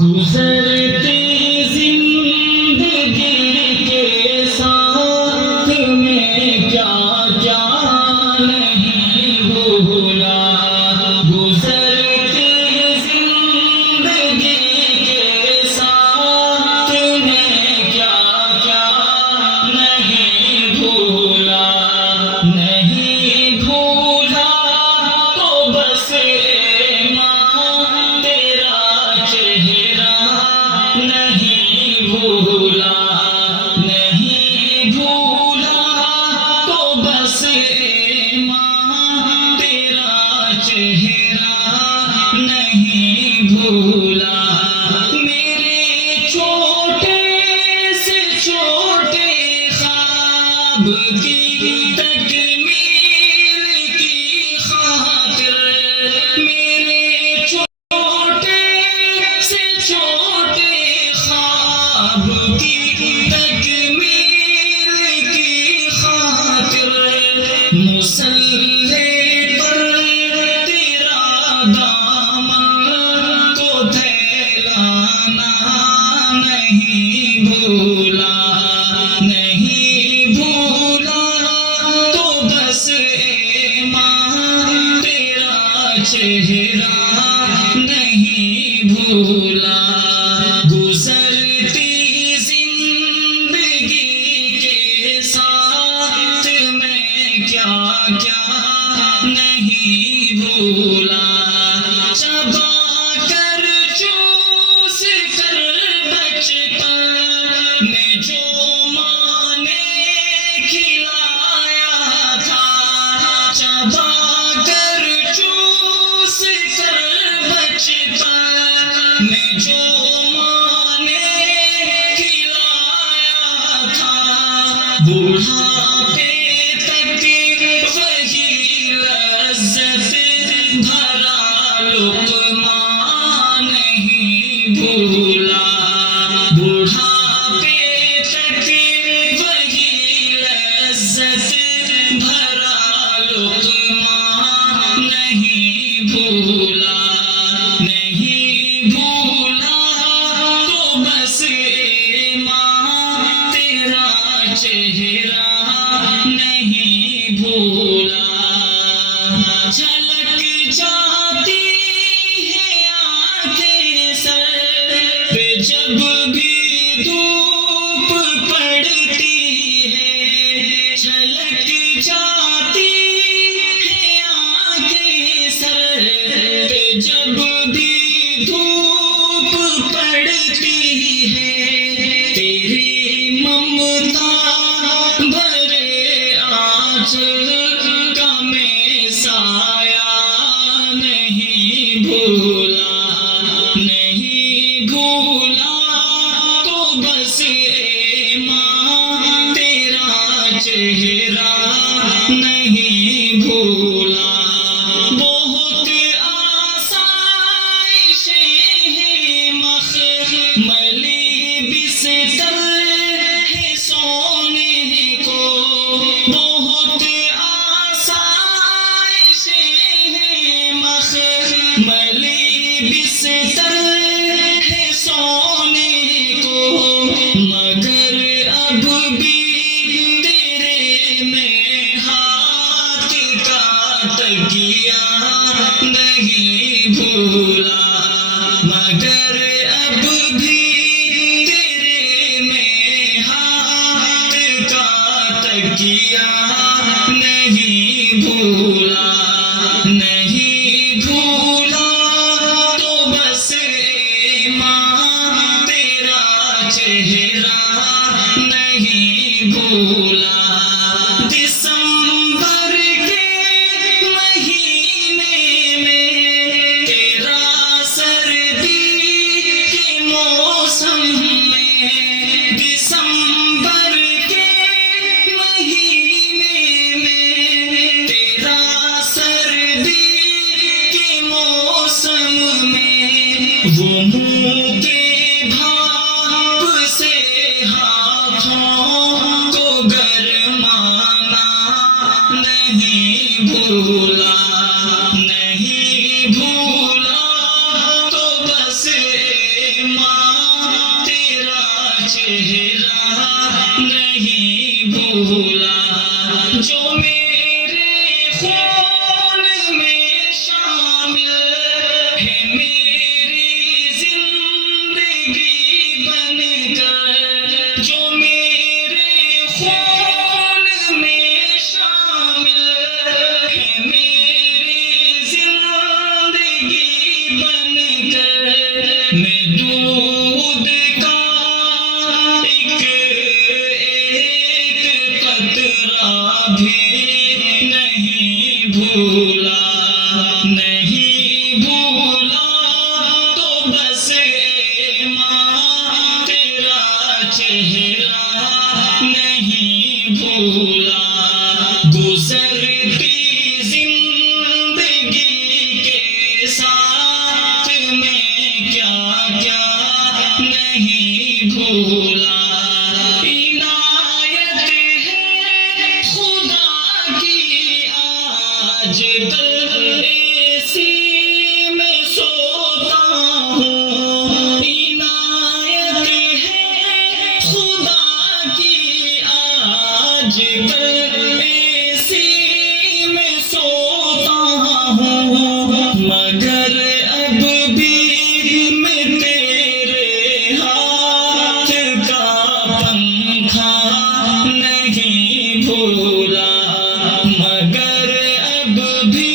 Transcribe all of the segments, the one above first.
گزرتی زندگی کے ساتھ میں کیا کیا نہیں بھولا، گزرتی زندگی کے ساتھ میں کیا کیا نہیں بھولا، نہیں بھولا تو بس نہیں بھولا، نہیں بھولا تو بس ماں تیرا چہرہ نہیں بھولا، میرے چھوٹے سے چھوٹے خواب کی تکمیل کی خاطر، میرے چھوٹے سے چھوٹے خواب کی تکمیل کی خاطر مصلی پر تیرا دامن کو پھیلانا نہیں بھولا، نہیں بھولا تو بس ماں تیرا چہرہ نہیں بھولا، گزرتی زندگی کے ساتھ میں کیا کیا نہیں بھولا، چبا کر چوس کر بچپن میں جو ماں نے کھلایا تھا، چبا کر چوس کر بچپن میں جو ماں نے کھلایا تھا، بڑھاپے تک وہی لذت بھرا لقمہ نہیں بھولا، بڑھاپے تک وہی لذت بھرا لقمہ نہیں بھولا، نہیں بھولا تو بس ماں تیرا چہرہ نہیں بھولا، جھلک جاتی ہے آنکھیں سر پہ جب بھی دھوپ پڑتی ہے، جھلک جاتی ہے آنکھیں سر پہ جب بھی دھوپ پڑتی ہے، تیری ممتا بھرے آنچل کا میں سایہ نہیں بھولا، نہیں بھولا تو بس ماں تیرا چہرہ نہیں بھولا، بہت آسائشیں ہیں مخملی بستر ہے سونے کو، بہت آسائشیں ہیں مخملی بستر ہے سونے کو، مگر اب بھی تیرے میں ہاتھ کا تکیہ نہیں بھولا، مگر اب بھی تیرے میں ہاتھ کا تکیہ نہیں بھولا، نہیں بھولا تو بس ماں تیرا چہرہ نہیں بھولا، دسمبر کے مہینے میں تیرا سردی کے موسم میں، دسمبر کے مہینے میں تیرا سردی کے موسم میں، وہ منہ کے بھاپ سے ہاتھوں کو گرمانا نہیں بھولا، نہیں بھولا ساتھ میں کیا کیا نہیں بھولا عنایت ہے خدا کی آج کل ایسی میں سوتا ہوں عنایت ہے خدا کی آج کل ایسی میں سوتا ہوں مگر اب بھی میں تیرے ہاتھ کا پنکھا نہیں بھولا مگر اب بھی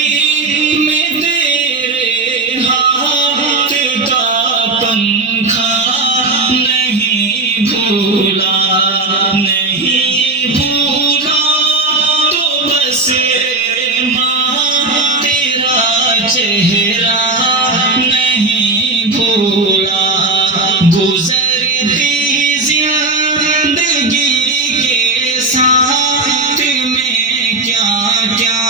میں تیرے ہاتھ کا پنکھا نہیں بھولا نہیں بھولا تو بس ماں تیرا چہرہ نہیں بھولا گزرتی زندگی کے ساتھ میں کیا کیا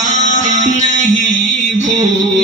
نہیں بھولا